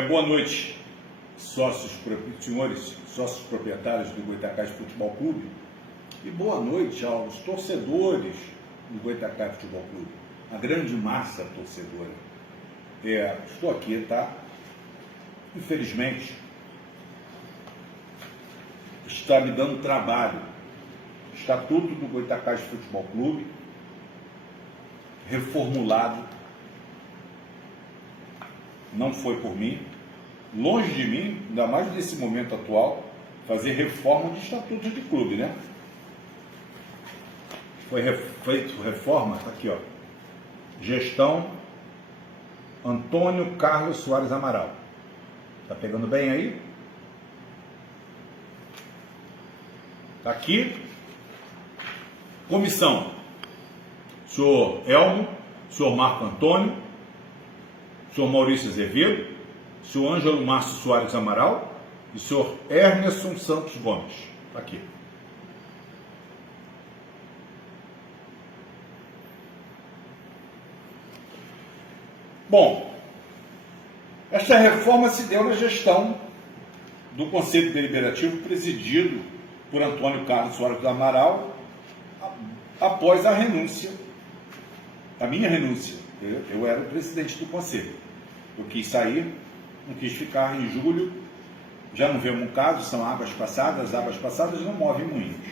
Boa noite, senhores sócios proprietários do Goitacás Futebol Clube, e boa noite aos torcedores do Goitacás Futebol Clube, a grande massa torcedora. Estou aqui, tá? Infelizmente, está me dando trabalho. Estatuto do Goitacás Futebol Clube, reformulado, não foi por mim, longe de mim, ainda mais nesse momento atual, fazer reforma de estatuto de clube, né? Foi feito reforma, tá aqui, ó, gestão Antônio Carlos Soares Amaral. Tá pegando bem aí? Tá aqui, comissão, senhor Elmo, senhor Marco Antônio, senhor Maurício Azevedo, senhor Ângelo Márcio Soares Amaral e senhor Ernesto Santos Gomes. Tá aqui. Bom, esta reforma se deu na gestão do Conselho Deliberativo presidido por Antônio Carlos Soares Amaral após a renúncia, a minha renúncia. Eu era o presidente do Conselho. Eu quis sair, não quis ficar. Em julho, já não veio um caso, são águas passadas não movem moinhos.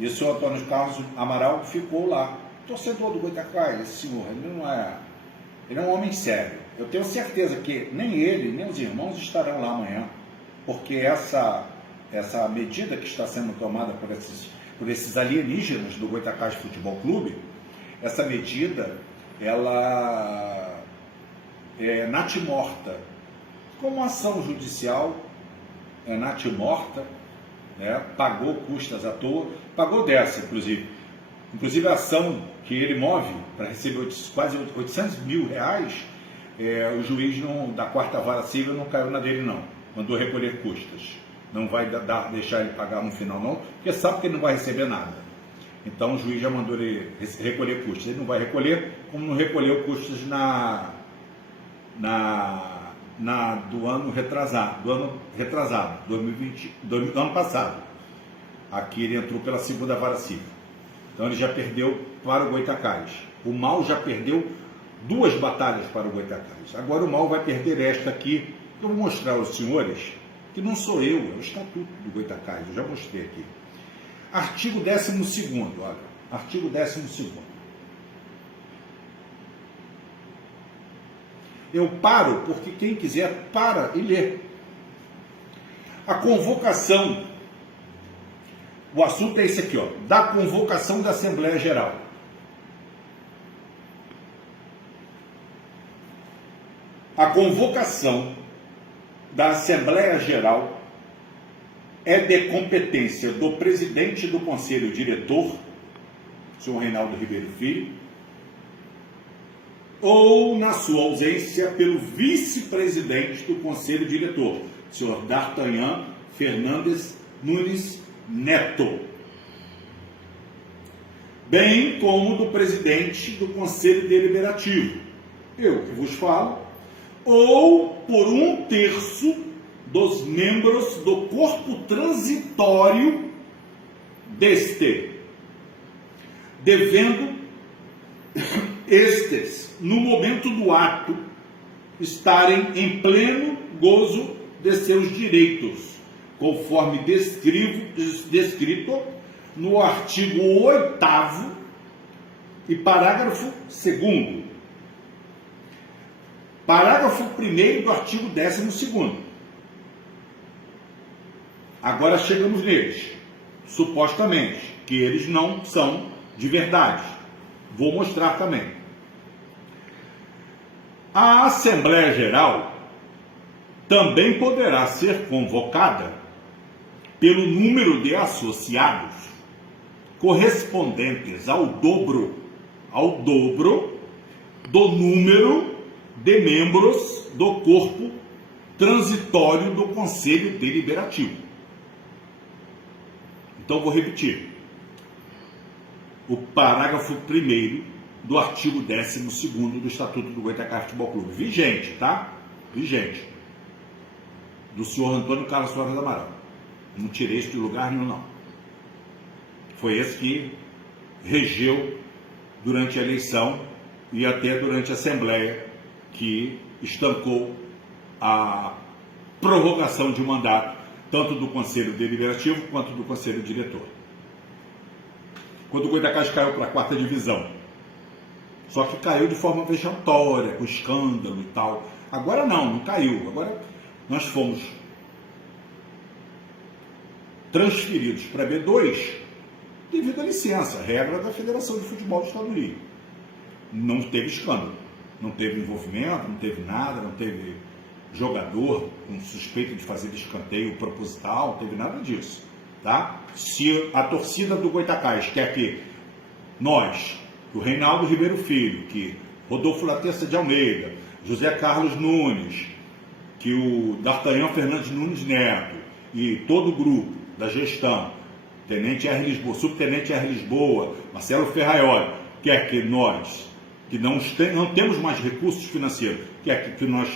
E o senhor Antônio Carlos Amaral ficou lá. Torcedor do Goitacás, esse senhor, ele é um homem sério. Eu tenho certeza que nem ele, nem os irmãos estarão lá amanhã, porque essa medida que está sendo tomada por esses alienígenas do Goitacás Futebol Clube, essa medida, ela é natimorta. Como ação judicial, é natimorta, né? Pagou custas à toa, pagou dessa, inclusive a ação que ele move para receber quase 800 mil reais, o juiz da quarta vara civil não caiu na dele não, mandou recolher custas, não vai deixar ele pagar no final não, porque sabe que ele não vai receber nada. Então o juiz já mandou ele recolher custos, ele não vai recolher, como não recolheu custos do ano retrasado, 2020, do ano passado. Aqui ele entrou pela segunda vara civil. Então ele já perdeu para o Goitacás. O Mal já perdeu 2 batalhas para o Goitacás. Agora o Mal vai perder esta aqui. Eu vou mostrar aos senhores que não sou eu, é o estatuto do Goitacás. Eu já mostrei aqui. Artigo 12º, olha. Artigo 12º. Eu paro porque quem quiser para e lê. A convocação, o assunto é esse aqui, ó, da convocação da Assembleia Geral. A convocação da Assembleia Geral é de competência do presidente do Conselho Diretor, senhor Reinaldo Ribeiro Filho, ou, na sua ausência, pelo vice-presidente do Conselho Diretor, senhor D'Artagnan Fernandes Nunes Neto, bem como do presidente do Conselho Deliberativo, eu que vos falo, ou por 1/3 dos membros do corpo transitório deste, devendo estes, no momento do ato, estarem em pleno gozo de seus direitos, conforme descrito no artigo 8º e parágrafo 2º. Parágrafo 1º do artigo 12º. Agora chegamos neles, supostamente, que eles não são de verdade. Vou mostrar também. A Assembleia Geral também poderá ser convocada pelo número de associados correspondentes ao dobro do número de membros do corpo transitório do Conselho Deliberativo. Então vou repetir. O parágrafo 1º do artigo 12º do Estatuto do Goitacás Futebol Clube. Vigente, tá? Vigente. do senhor Antônio Carlos Soares do Amaral. Não tirei isso de lugar nenhum, não. Foi esse que regeu durante a eleição e até durante a Assembleia, que estancou a prorrogação de mandato, tanto do Conselho Deliberativo quanto do Conselho Diretor. Quando o Goitacazes caiu para a 4ª divisão. Só que caiu de forma vexatória, com escândalo e tal. Agora não caiu. Agora nós fomos transferidos para B2 devido à licença, regra da Federação de Futebol do Estado do Rio. Não teve escândalo, não teve envolvimento, não teve nada, não teve jogador com suspeita de fazer escanteio proposital, não teve nada disso. Tá? Se a torcida do Goitacazes quer que nós, o Reinaldo Ribeiro Filho, que Rodolfo Latessa de Almeida, José Carlos Nunes, que o D'Artagnan Fernandes Nunes Neto e todo o grupo da gestão, Tenente R. Lisboa, Subtenente R. Lisboa, Marcelo Ferraioli, quer que nós, que não temos mais recursos financeiros, quer que nós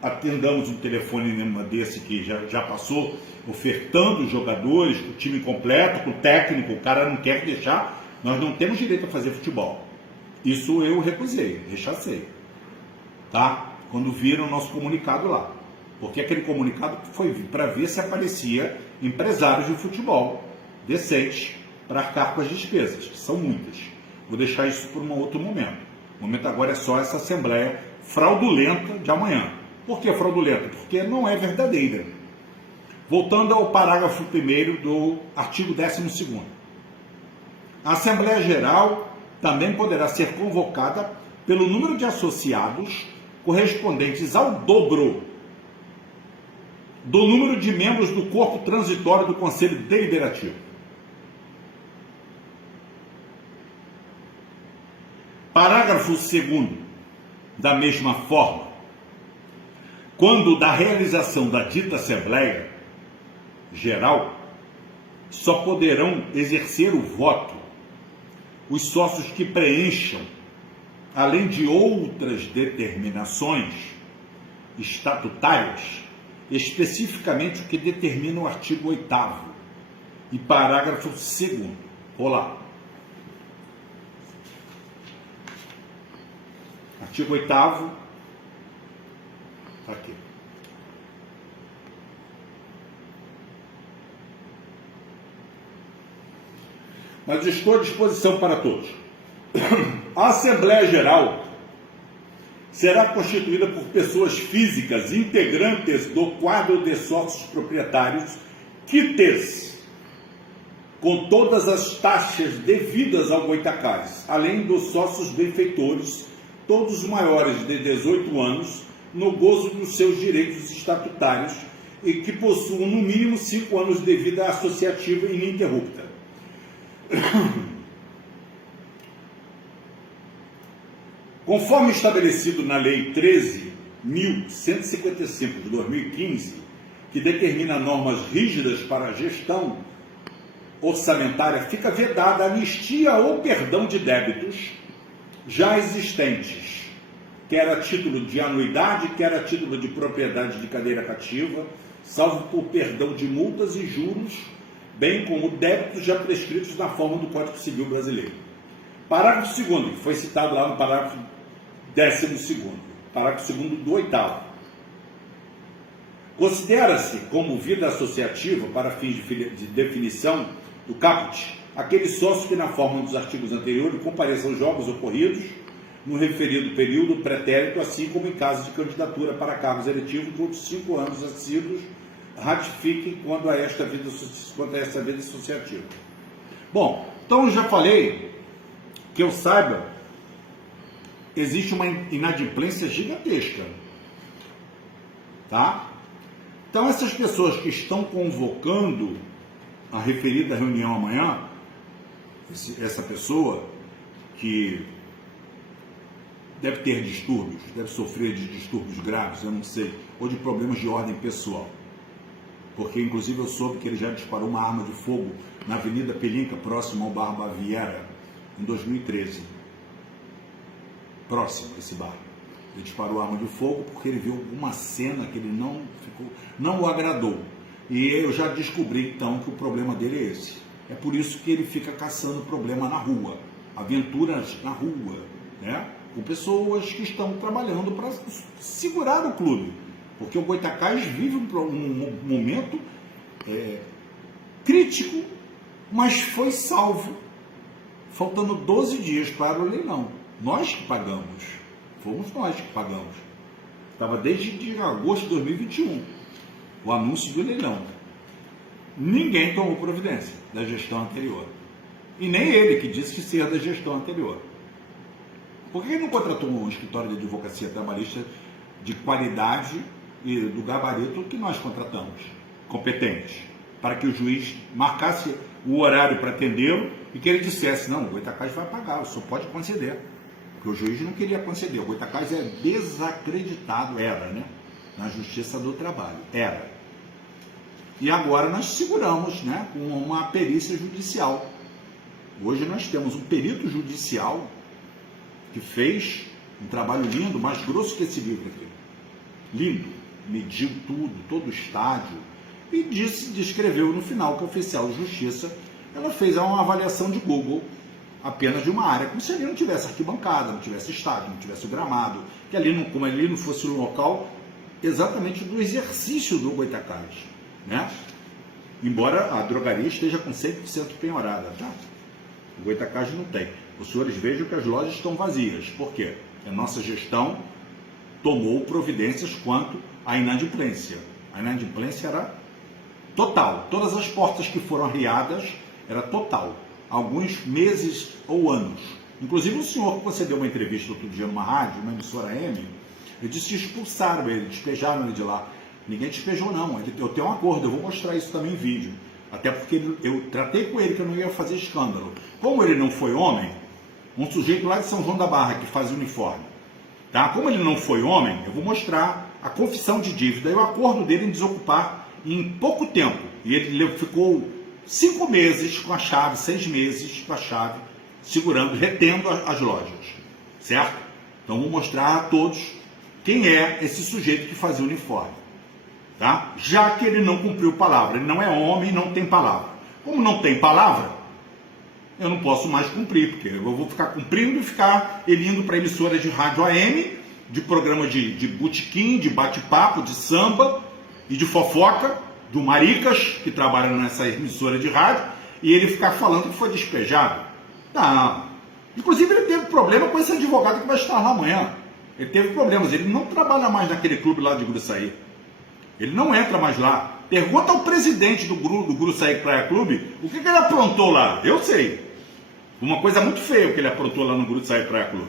atendamos um telefonema desse que já passou, ofertando jogadores, o time completo, com o técnico, o cara não quer deixar, nós não temos direito a fazer futebol. Isso eu recusei, rechacei. Tá? Quando viram o nosso comunicado lá. Porque aquele comunicado foi para ver se aparecia empresários de futebol decentes para arcar com as despesas, que são muitas. Vou deixar isso para um outro momento. O momento agora é só essa assembleia fraudulenta de amanhã. Por que fraudulenta? Porque não é verdadeira. Voltando ao parágrafo 1º do artigo 12º. A Assembleia Geral também poderá ser convocada pelo número de associados correspondentes ao dobro do número de membros do corpo transitório do Conselho Deliberativo. Parágrafo 2º. Da mesma forma, quando da realização da dita Assembleia Geral, só poderão exercer o voto os sócios que preencham, além de outras determinações estatutárias, especificamente o que determina o artigo 8º e parágrafo 2º. Olá. Artigo 8º. Aqui. Mas estou à disposição para todos. A Assembleia Geral será constituída por pessoas físicas integrantes do quadro de sócios proprietários, quites, com todas as taxas devidas ao Goitacazes, além dos sócios benfeitores, todos maiores de 18 anos, no gozo dos seus direitos estatutários e que possuam no mínimo 5 anos de vida associativa ininterrupta. Conforme estabelecido na Lei 13.155 de 2015, que determina normas rígidas para a gestão orçamentária, fica vedada a anistia ou perdão de débitos já existentes, quer a título de anuidade, quer a título de propriedade de cadeira cativa, salvo por perdão de multas e juros, bem como débitos já prescritos na forma do Código Civil Brasileiro. Parágrafo 2º, que foi citado lá no parágrafo 12º, parágrafo 2º do 8º. Considera-se como vida associativa, para fins de definição do caput, aquele sócio que, na forma dos artigos anteriores, compareça aos jogos ocorridos no referido período pretérito, assim como em caso de candidatura para cargos eletivos por 5 anos assíduos, ratifique quanto a esta vida associativa. Bom, então eu já falei, que eu saiba, existe uma inadimplência gigantesca, tá? Então essas pessoas que estão convocando a referida reunião amanhã, essa pessoa que deve ter distúrbios, deve sofrer de distúrbios graves, eu não sei, ou de problemas de ordem pessoal, porque inclusive eu soube que ele já disparou uma arma de fogo na Avenida Pelinca, próximo ao Bar Baviera, em 2013. Próximo a esse bar. Ele disparou arma de fogo porque ele viu uma cena que ele não o agradou. E eu já descobri então que o problema dele é esse. É por isso que ele fica caçando problema na rua, aventuras na rua, né? Com pessoas que estão trabalhando para segurar o clube. Porque o Goytacazes vive um momento crítico, mas foi salvo, faltando 12 dias para o leilão. Nós que pagamos, fomos nós que pagamos. Estava desde agosto de 2021, o anúncio do leilão. Ninguém tomou providência da gestão anterior. E nem ele que disse que ser da gestão anterior. Por que ele não contratou um escritório de advocacia trabalhista de qualidade e do gabarito que nós contratamos, competente, para que o juiz marcasse o horário para atendê-lo e que ele dissesse, não, o Goytacazes vai pagar, o senhor pode conceder. Porque o juiz não queria conceder. O Goytacazes é desacreditado, era, né? Na Justiça do Trabalho, era. E agora nós seguramos, né, com uma perícia judicial. Hoje nós temos um perito judicial que fez um trabalho lindo, mais grosso que esse livro aqui. Lindo, mediu tudo, todo o estádio, e descreveu no final que a oficial de justiça, ela fez uma avaliação de Google apenas de uma área, como se ali não tivesse arquibancada, não tivesse estádio, não tivesse o gramado, que ali não, como ali não fosse um local exatamente do exercício do Goytacazes, né? Embora a drogaria esteja com 100% penhorada, tá? O Goytacazes não tem. Os senhores vejam que as lojas estão vazias. Por quê? A nossa gestão tomou providências quanto à inadimplência. A inadimplência era total. Todas as portas que foram arriadas era total. Alguns meses ou anos. Inclusive o senhor que você deu uma entrevista outro dia numa rádio, uma emissora M, ele disse que expulsaram ele, despejaram ele de lá. Ninguém despejou não, eu tenho um acordo, eu vou mostrar isso também em vídeo. Até porque eu tratei com ele que eu não ia fazer escândalo. Como ele não foi homem, um sujeito lá de São João da Barra que faz uniforme, tá? Como ele não foi homem, eu vou mostrar a confissão de dívida e o acordo dele em desocupar em pouco tempo. E ele ficou 5 meses com a chave, 6 meses com a chave, segurando, retendo as lojas, certo? Então vou mostrar a todos quem é esse sujeito que fazia uniforme, tá? Já que ele não cumpriu palavra, ele não é homem e não tem palavra. Como não tem palavra, eu não posso mais cumprir, porque eu vou ficar cumprindo e ficar ele indo para emissoras de rádio AM, de programa de botequim, de bate-papo, de samba e de fofoca, do Maricas, que trabalha nessa emissora de rádio, e ele ficar falando que foi despejado. Não. Inclusive ele teve problema com esse advogado que vai estar lá amanhã. Ele teve problemas, ele não trabalha mais naquele clube lá de Gruçaí. Ele não entra mais lá. Pergunta ao presidente do Gruçaí Praia Clube o que ele aprontou lá. Eu sei. Uma coisa muito feia que ele aprontou lá no Gruçaí Praia Clube.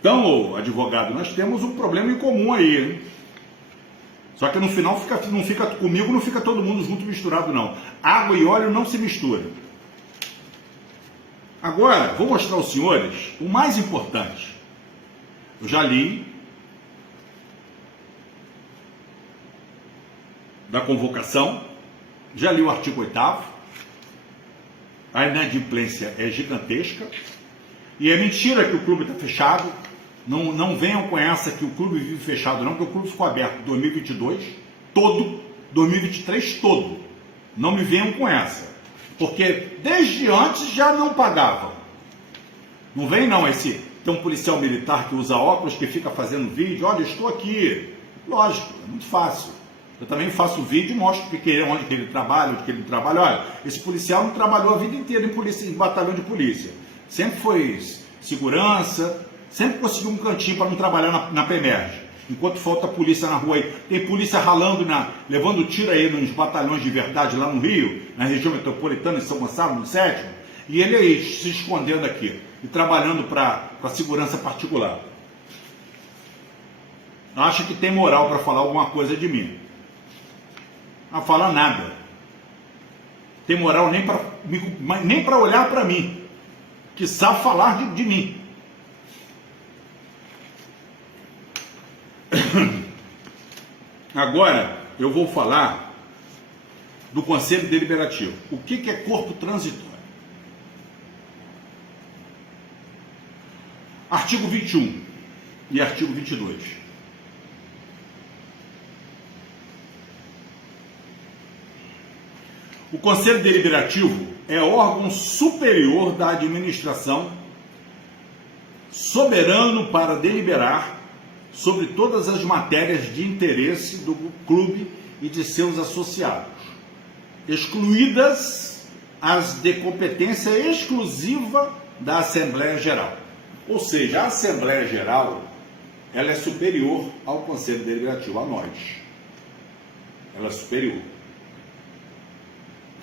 Então, advogado, nós temos um problema em comum aí, hein? Só que no final não fica comigo, não fica todo mundo junto misturado, não. Água e óleo não se misturam. Agora, vou mostrar aos senhores o mais importante. Eu já li da convocação, já li o artigo 8º, a inadimplência é gigantesca, e é mentira que o clube está fechado. Não venham com essa que o clube vive fechado não, porque o clube ficou aberto 2022 todo, 2023 todo. Não me venham com essa, porque desde antes já não pagavam. Não vem não tem um policial militar que usa óculos, que fica fazendo vídeo, olha, estou aqui. Lógico, é muito fácil. Eu também faço vídeo e mostro onde que ele trabalha, onde que ele trabalha. Olha, esse policial não trabalhou a vida inteira em batalhão de polícia. Sempre foi segurança, sempre conseguiu um cantinho para não trabalhar na PEMERG. Enquanto falta polícia na rua aí. Tem polícia ralando, levando tiro aí nos batalhões de verdade lá no Rio, na região metropolitana, em São Gonçalo, no 7º. E ele aí se escondendo aqui e trabalhando para a segurança particular. Acha que tem moral para falar alguma coisa de mim. Não fala nada. Tem moral nem para olhar para mim, que sabe falar de mim. Agora eu vou falar do Conselho Deliberativo. O que é corpo transitório? Artigo 21. e artigo 22. O Conselho Deliberativo é órgão superior da administração, soberano para deliberar sobre todas as matérias de interesse do clube e de seus associados, excluídas as de competência exclusiva da Assembleia Geral. Ou seja, a Assembleia Geral, ela é superior ao Conselho Deliberativo, a nós. Ela é superior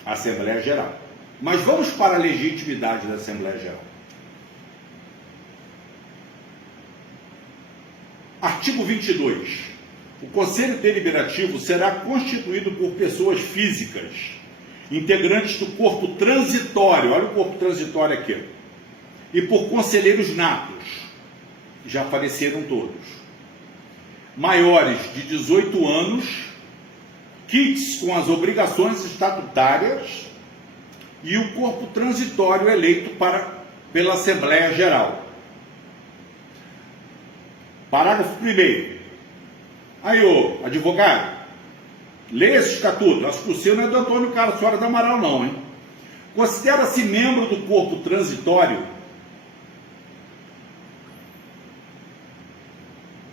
à Assembleia Geral. Mas vamos para a legitimidade da Assembleia Geral. Artigo 22. O Conselho Deliberativo será constituído por pessoas físicas, integrantes do corpo transitório, olha o corpo transitório aqui, e por conselheiros natos, já faleceram todos, maiores de 18 anos, quites com as obrigações estatutárias, e o corpo transitório eleito pela Assembleia Geral. Parágrafo 1º. Aí, ô advogado, leia esse estatuto. Acho que o seu não é do Antônio Carlos Soares do Amaral, não, hein? Considera-se membro do corpo transitório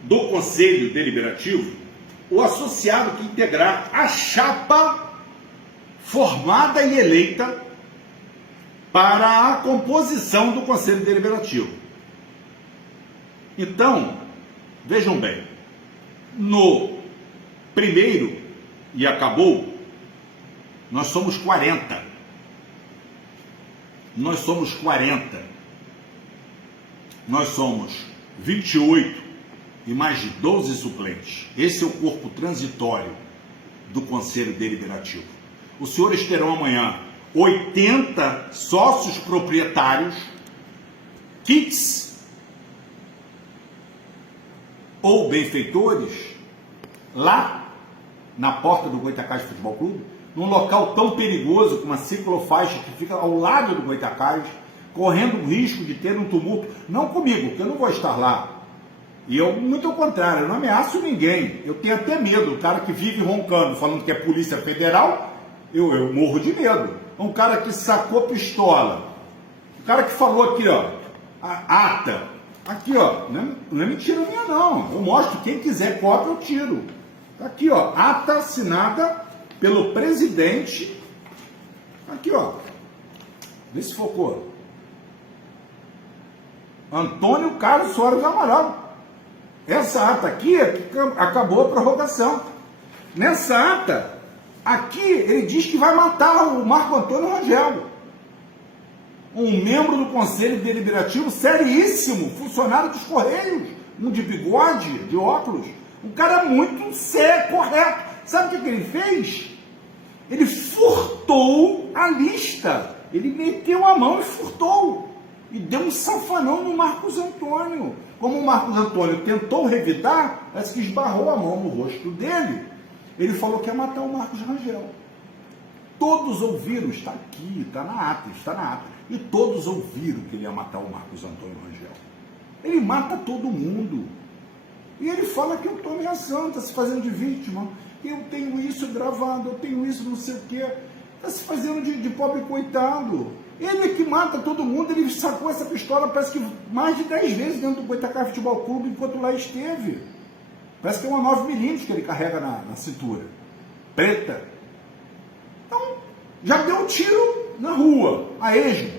do Conselho Deliberativo o associado que integrar a chapa formada e eleita para a composição do Conselho Deliberativo. Então, vejam bem, no primeiro, e acabou, nós somos 40. Nós somos 40. Nós somos 28 e mais de 12 suplentes. Esse é o corpo transitório do Conselho Deliberativo. Os senhores terão amanhã 80 sócios proprietários, kits ou benfeitores, lá na porta do Goitacás Futebol Clube, num local tão perigoso, com uma ciclofaixa que fica ao lado do Goitacás, correndo o risco de ter um tumulto, não comigo, porque eu não vou estar lá. E eu, muito ao contrário, eu não ameaço ninguém. Eu tenho até medo. O cara que vive roncando, falando que é Polícia Federal, eu morro de medo. Um cara que sacou pistola. O cara que falou aqui, ó, a ata. Aqui, ó, não é mentira minha, não. Eu mostro, quem quiser cópia, eu tiro. Tá aqui, ó, ata assinada pelo presidente. Aqui, ó. Vê se focou. Antônio Carlos Soares do Amaral. Essa ata aqui é que acabou a prorrogação. Nessa ata, aqui ele diz que vai matar o Marco Antônio Rangel, um membro do Conselho Deliberativo seríssimo, funcionário dos Correios, um de bigode, de óculos, um cara muito sério, correto. Sabe o que ele fez? Ele furtou a lista, ele meteu a mão e furtou, e deu um safanão no Marcos Antônio. Como o Marcos Antônio tentou revidar, parece que esbarrou a mão no rosto dele, ele falou que ia matar o Marcos Rangel. Todos ouviram, está aqui, está na ata, e todos ouviram que ele ia matar o Marcos Antônio Rangel. Ele mata todo mundo. E ele fala que eu estou ameaçando, está se fazendo de vítima. Eu tenho isso gravado, eu tenho isso não sei o quê. Está se fazendo de pobre coitado. Ele é que mata todo mundo, ele sacou essa pistola, parece que mais de 10 vezes dentro do Goitacás Futebol Clube, enquanto lá esteve. Parece que é uma 9mm que ele carrega na cintura. Preta. Então, já deu um tiro na rua, a esmo.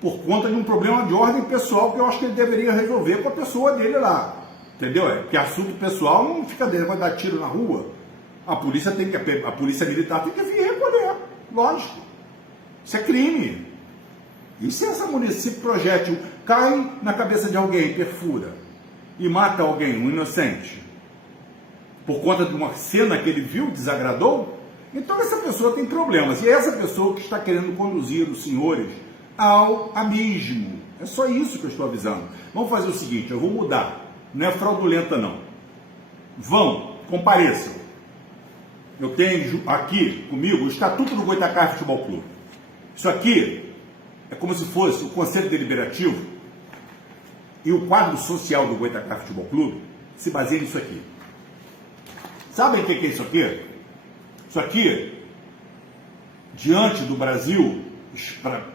Por conta de um problema de ordem pessoal que eu acho que ele deveria resolver com a pessoa dele lá. Entendeu? Porque assunto pessoal não fica dele, vai dar tiro na rua. A polícia militar tem que vir recolher. Lógico. Isso é crime. E se essa munição projétil cai na cabeça de alguém, perfura, e mata alguém, um inocente, por conta de uma cena que ele viu, desagradou, então essa pessoa tem problemas. E é essa pessoa que está querendo conduzir os senhores ao abismo. É só isso que eu estou avisando. Vamos fazer o seguinte, eu vou mudar. Não é fraudulenta, não. Vão, compareçam. Eu tenho aqui comigo o Estatuto do Goitacás Futebol Clube. Isso aqui é como se fosse o Conselho Deliberativo e o quadro social do Goitacás Futebol Clube se baseia nisso aqui. Sabem o que é isso aqui? Isso aqui, diante do Brasil,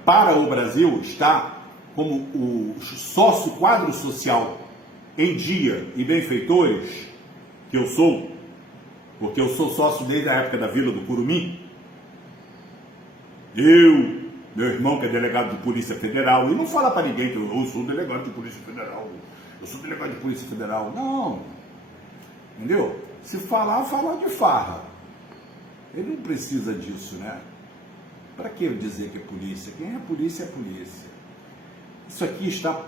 para o Brasil, está como o sócio quadro social em dia e benfeitores, que eu sou, porque eu sou sócio desde a época da Vila do Curumim. Meu irmão que é delegado de Polícia Federal, e não fala para ninguém que eu sou delegado de Polícia Federal, eu sou delegado de Polícia Federal, não, entendeu? Se falar, fala de farra, ele não precisa disso, né? Para que eu dizer que é polícia? Quem é polícia é polícia. Isso aqui está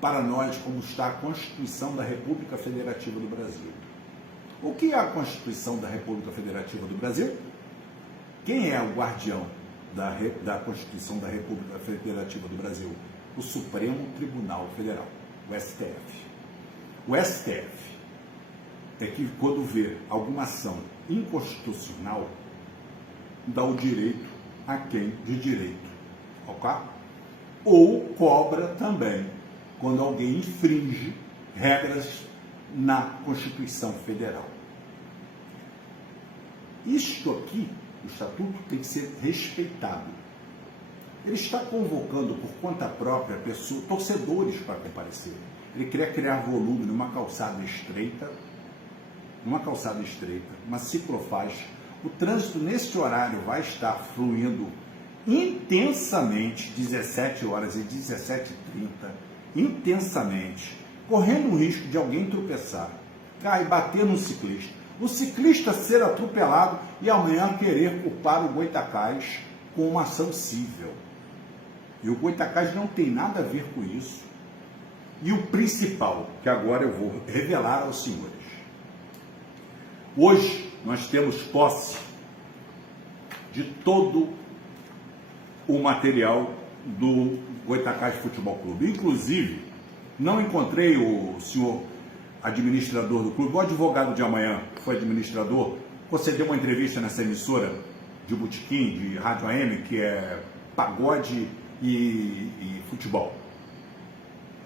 para nós como está a Constituição da República Federativa do Brasil. O que é a Constituição da República Federativa do Brasil? Quem é o guardião da Constituição da República Federativa do Brasil? O Supremo Tribunal Federal, o STF. O STF é que, quando vê alguma ação inconstitucional, dá o direito a quem de direito, ok? Ou cobra também quando alguém infringe regras na Constituição Federal. Isto aqui, o Estatuto, tem que ser respeitado. Ele está convocando por conta própria torcedores para comparecer. Ele quer criar volume numa calçada estreita, uma ciclofaixa. O trânsito neste horário vai estar fluindo intensamente, 17 horas e 17h30, intensamente, correndo o risco de alguém tropeçar, cair, bater no ciclista, o ciclista ser atropelado e amanhã querer culpar o Goitacás com uma ação civil. E o Goitacás não tem nada a ver com isso. E o principal, que agora eu vou revelar aos senhores. Hoje nós temos posse de todo o material do Goitacás Futebol Clube. Inclusive, não encontrei o senhor administrador do clube, o advogado de amanhã, que foi administrador, concedeu uma entrevista nessa emissora de botequim, de rádio AM, que é pagode e futebol.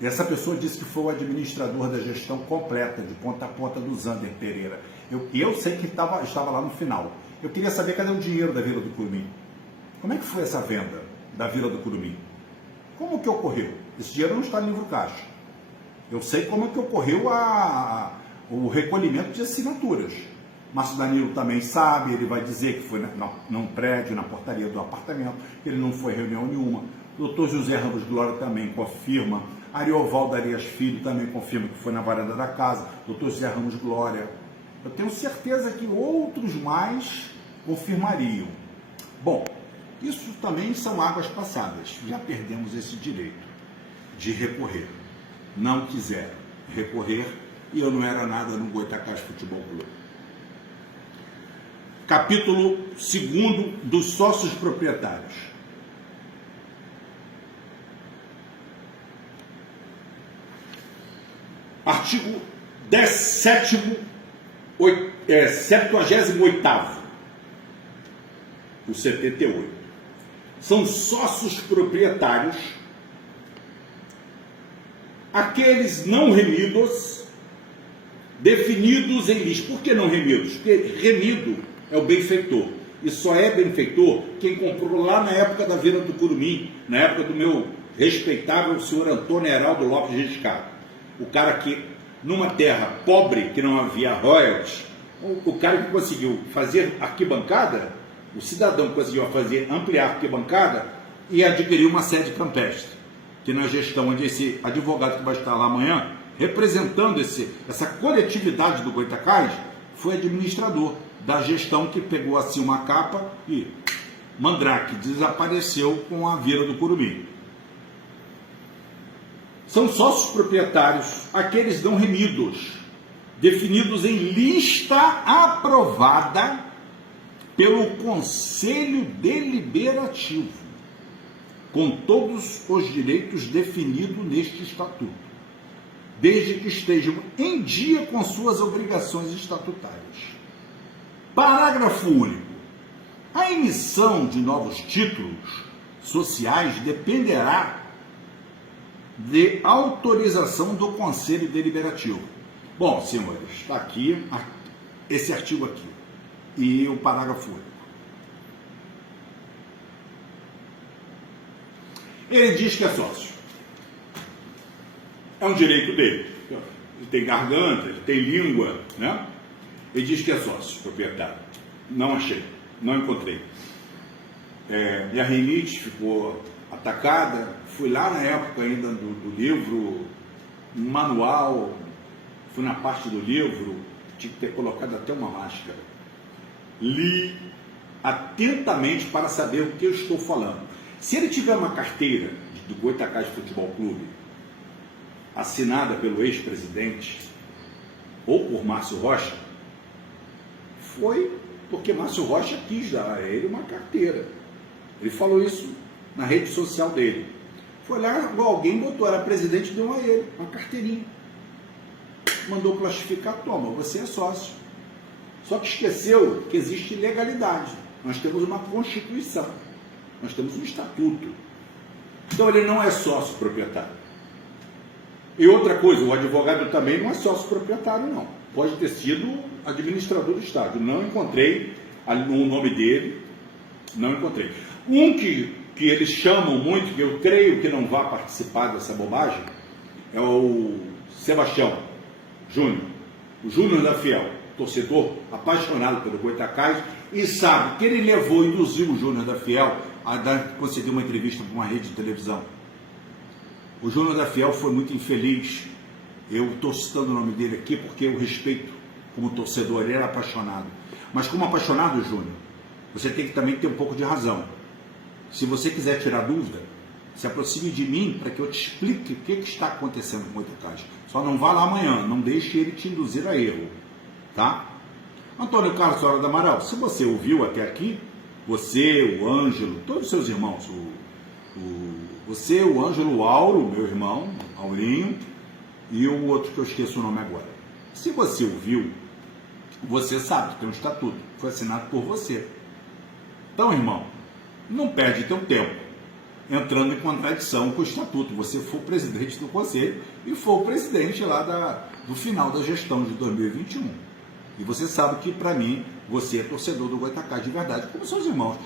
E essa pessoa disse que foi o administrador da gestão completa, de ponta a ponta, do Zander Pereira. Eu sei que estava lá no final. Eu queria saber cadê o dinheiro da Vila do Curumim. Como é que foi essa venda da Vila do Curumim? Como que ocorreu? Esse dinheiro não está no livro caixa. Eu sei como é que ocorreu o recolhimento de assinaturas. Márcio Danilo também sabe, ele vai dizer que foi num prédio, na portaria do apartamento, ele não foi reunião nenhuma. O doutor José Ramos Glória também confirma. Ariovaldo Arias Filho também confirma que foi na varanda da casa. Doutor José Ramos Glória. Eu tenho certeza que outros mais confirmariam. Bom, isso também são águas passadas. Já perdemos esse direito de recorrer. Não quiseram recorrer e eu não era nada no Goitacás Futebol Clube. Capítulo 2 dos sócios proprietários. Artigo 17º, 78º, o 78. São sócios proprietários aqueles não remidos, definidos em lista. Por que não remidos? Porque remido é o benfeitor. E só é benfeitor quem comprou lá na época da Vila do Curumim, na época do meu respeitável senhor Antônio Heraldo Lopes de Riscado. O cara que, numa terra pobre, que não havia royalties, o cara que conseguiu fazer arquibancada, o cidadão que conseguiu ampliar a arquibancada e adquirir uma sede campestre, que na gestão onde esse advogado que vai estar lá amanhã, representando essa coletividade do Goitacás, foi administrador da gestão que pegou assim uma capa e Mandrake desapareceu com a Vila do Curumim. São sócios proprietários aqueles não remidos, definidos em lista aprovada pelo Conselho Deliberativo, com todos os direitos definidos neste estatuto, desde que estejam em dia com suas obrigações estatutárias. Parágrafo único. A emissão de novos títulos sociais dependerá de autorização do Conselho Deliberativo. Bom, senhores, está aqui esse artigo aqui e o parágrafo único. Ele diz que é sócio. É um direito dele. Ele tem garganta, ele tem língua, né? Ele diz que é sócio proprietário. Não achei, não encontrei. Minha rinite ficou atacada. Fui lá na época ainda do livro, manual, fui na parte do livro, tinha que ter colocado até uma máscara. Li atentamente para saber o que eu estou falando. Se ele tiver uma carteira do Goitacás Futebol Clube, assinada pelo ex-presidente, ou por Márcio Rocha, foi porque Márcio Rocha quis dar a ele uma carteira. Ele falou isso na rede social dele. Foi lá, alguém botou, era presidente, deu a ele uma carteirinha. Mandou plastificar, toma, você é sócio. Só que esqueceu que existe legalidade. Nós temos uma Constituição. Nós temos um estatuto. Então ele não é sócio proprietário. E outra coisa, o advogado também não é sócio proprietário, não. Pode ter sido administrador do estádio. Não encontrei o nome dele, não encontrei. Um que eles chamam muito, que eu creio que não vá participar dessa bobagem, é o Sebastião Júnior, o Júnior da Fiel, torcedor apaixonado pelo Goitacás, e sabe que ele induziu o Júnior da Fiel a conceder uma entrevista para uma rede de televisão. O Júnior da Fiel foi muito infeliz. Eu estou citando o nome dele aqui porque eu respeito como torcedor, ele era apaixonado. Mas como apaixonado, Júnior, você tem que também ter um pouco de razão. Se você quiser tirar dúvida, se aproxime de mim para que eu te explique o que está acontecendo com o Goitacás. Só não vá lá amanhã, não deixe ele te induzir a erro, tá? Antônio Carlos Soares do Amaral, se você ouviu até aqui, você, o Ângelo, todos os seus irmãos, você, o Ângelo, o Auro, meu irmão, Aurinho, e o outro que eu esqueço o nome agora. Se você ouviu, você sabe que tem um estatuto, foi assinado por você. Então, irmão, não perde teu tempo entrando em contradição com o estatuto. Você foi o presidente do conselho e foi o presidente lá do final da gestão de 2021. E você sabe que, para mim, você é torcedor do Goitacás de verdade, como seus irmãos.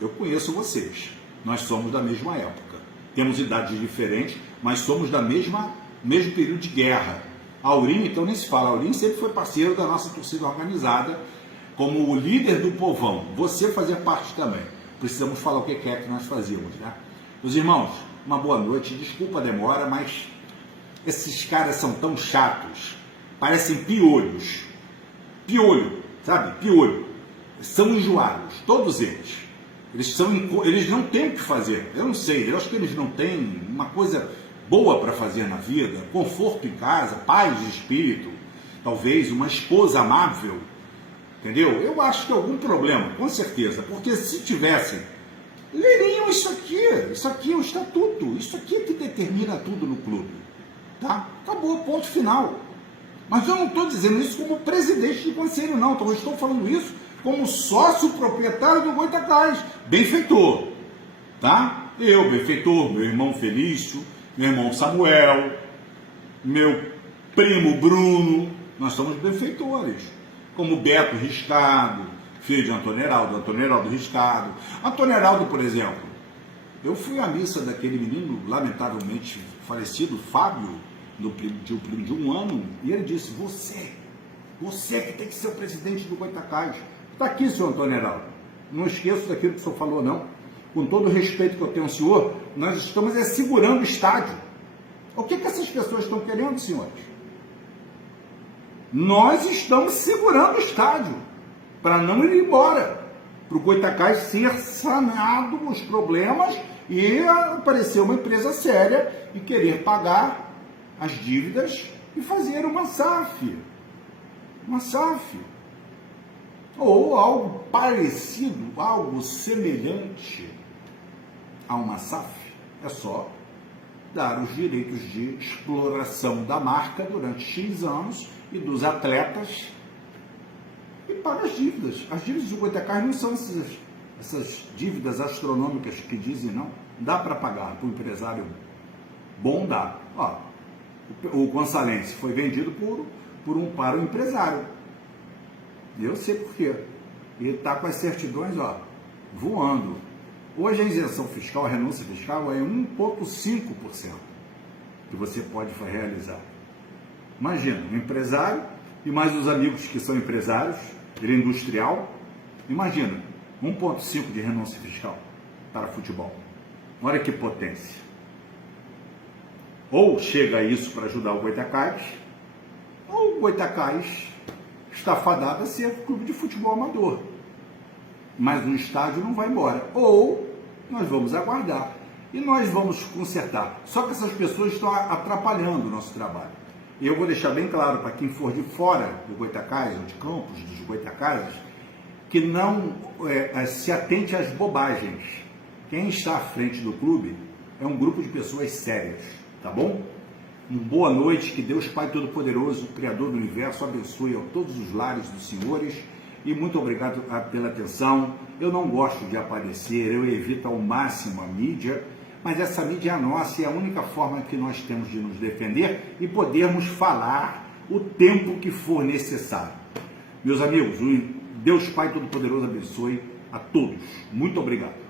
Eu conheço vocês. Nós somos da mesma época. Temos idades diferentes, mas somos da mesmo período de guerra. Aurinho, então, nem se fala. Aurinho sempre foi parceiro da nossa torcida organizada, como o líder do povão. Você fazia parte também. Precisamos falar o que é que nós fazíamos, né? Meus irmãos, uma boa noite. Desculpa a demora, mas esses caras são tão chatos. Parecem piolhos. Piolho, sabe? Piolho. São enjoados, todos eles. Eles não têm o que fazer. Eu não sei, eu acho que eles não têm uma coisa boa para fazer na vida, conforto em casa, paz de espírito, talvez uma esposa amável, entendeu? Eu acho que é algum problema, com certeza, porque se tivessem, leriam isso aqui é o estatuto, isso aqui é que determina tudo no clube, tá? Acabou, ponto final. Mas eu não estou dizendo isso como presidente de conselho, não, então eu estou falando isso como sócio proprietário do Goitacás, benfeitor, tá? Eu, benfeitor, meu irmão Felício, meu irmão Samuel, meu primo Bruno, nós somos benfeitores, como Beto Riscado, filho de Antônio Heraldo Riscado. Antônio Heraldo, por exemplo, eu fui à missa daquele menino, lamentavelmente falecido, Fábio, de 1 ano, e ele disse, você que tem que ser o presidente do Goitacás. Está aqui, senhor Antônio Heraldo, não esqueço daquilo que o senhor falou, não. Com todo o respeito que eu tenho ao senhor, nós estamos segurando o estádio. O que essas pessoas estão querendo, senhores? Nós estamos segurando o estádio para não ir embora, para o Goitacás ser sanado os problemas e aparecer uma empresa séria e querer pagar as dívidas e fazer uma SAF. Uma SAF. Ou algo parecido, algo semelhante a uma SAF. É só dar os direitos de exploração da marca durante X anos e dos atletas e paga as dívidas. As dívidas do Goitacás não são essas dívidas astronômicas que dizem, não. Dá para pagar para o empresário Bom dá. Ó, o Gonçalense foi vendido para um empresário. Eu sei por quê. Ele está com as certidões, ó, voando. Hoje a isenção fiscal, a renúncia fiscal é 1,5% que você pode realizar. Imagina, um empresário e mais os amigos que são empresários, ele é industrial. Imagina, 1,5% de renúncia fiscal para futebol. Olha que potência. Ou chega isso para ajudar o Goitacazes, ou o Goitacazes está fadado a ser clube de futebol amador. Mas o estádio não vai embora. Ou nós vamos aguardar e nós vamos consertar. Só que essas pessoas estão atrapalhando o nosso trabalho. E eu vou deixar bem claro para quem for de fora do Goitacazes, ou de Campos, dos Goitacazes, que não se atente às bobagens. Quem está à frente do clube é um grupo de pessoas sérias, tá bom? Uma boa noite, que Deus Pai Todo-Poderoso, Criador do Universo, abençoe a todos os lares dos senhores e muito obrigado pela atenção. Eu não gosto de aparecer, eu evito ao máximo a mídia, mas essa mídia é a nossa e é a única forma que nós temos de nos defender e podermos falar o tempo que for necessário. Meus amigos, o Deus Pai Todo-Poderoso abençoe a todos. Muito obrigado.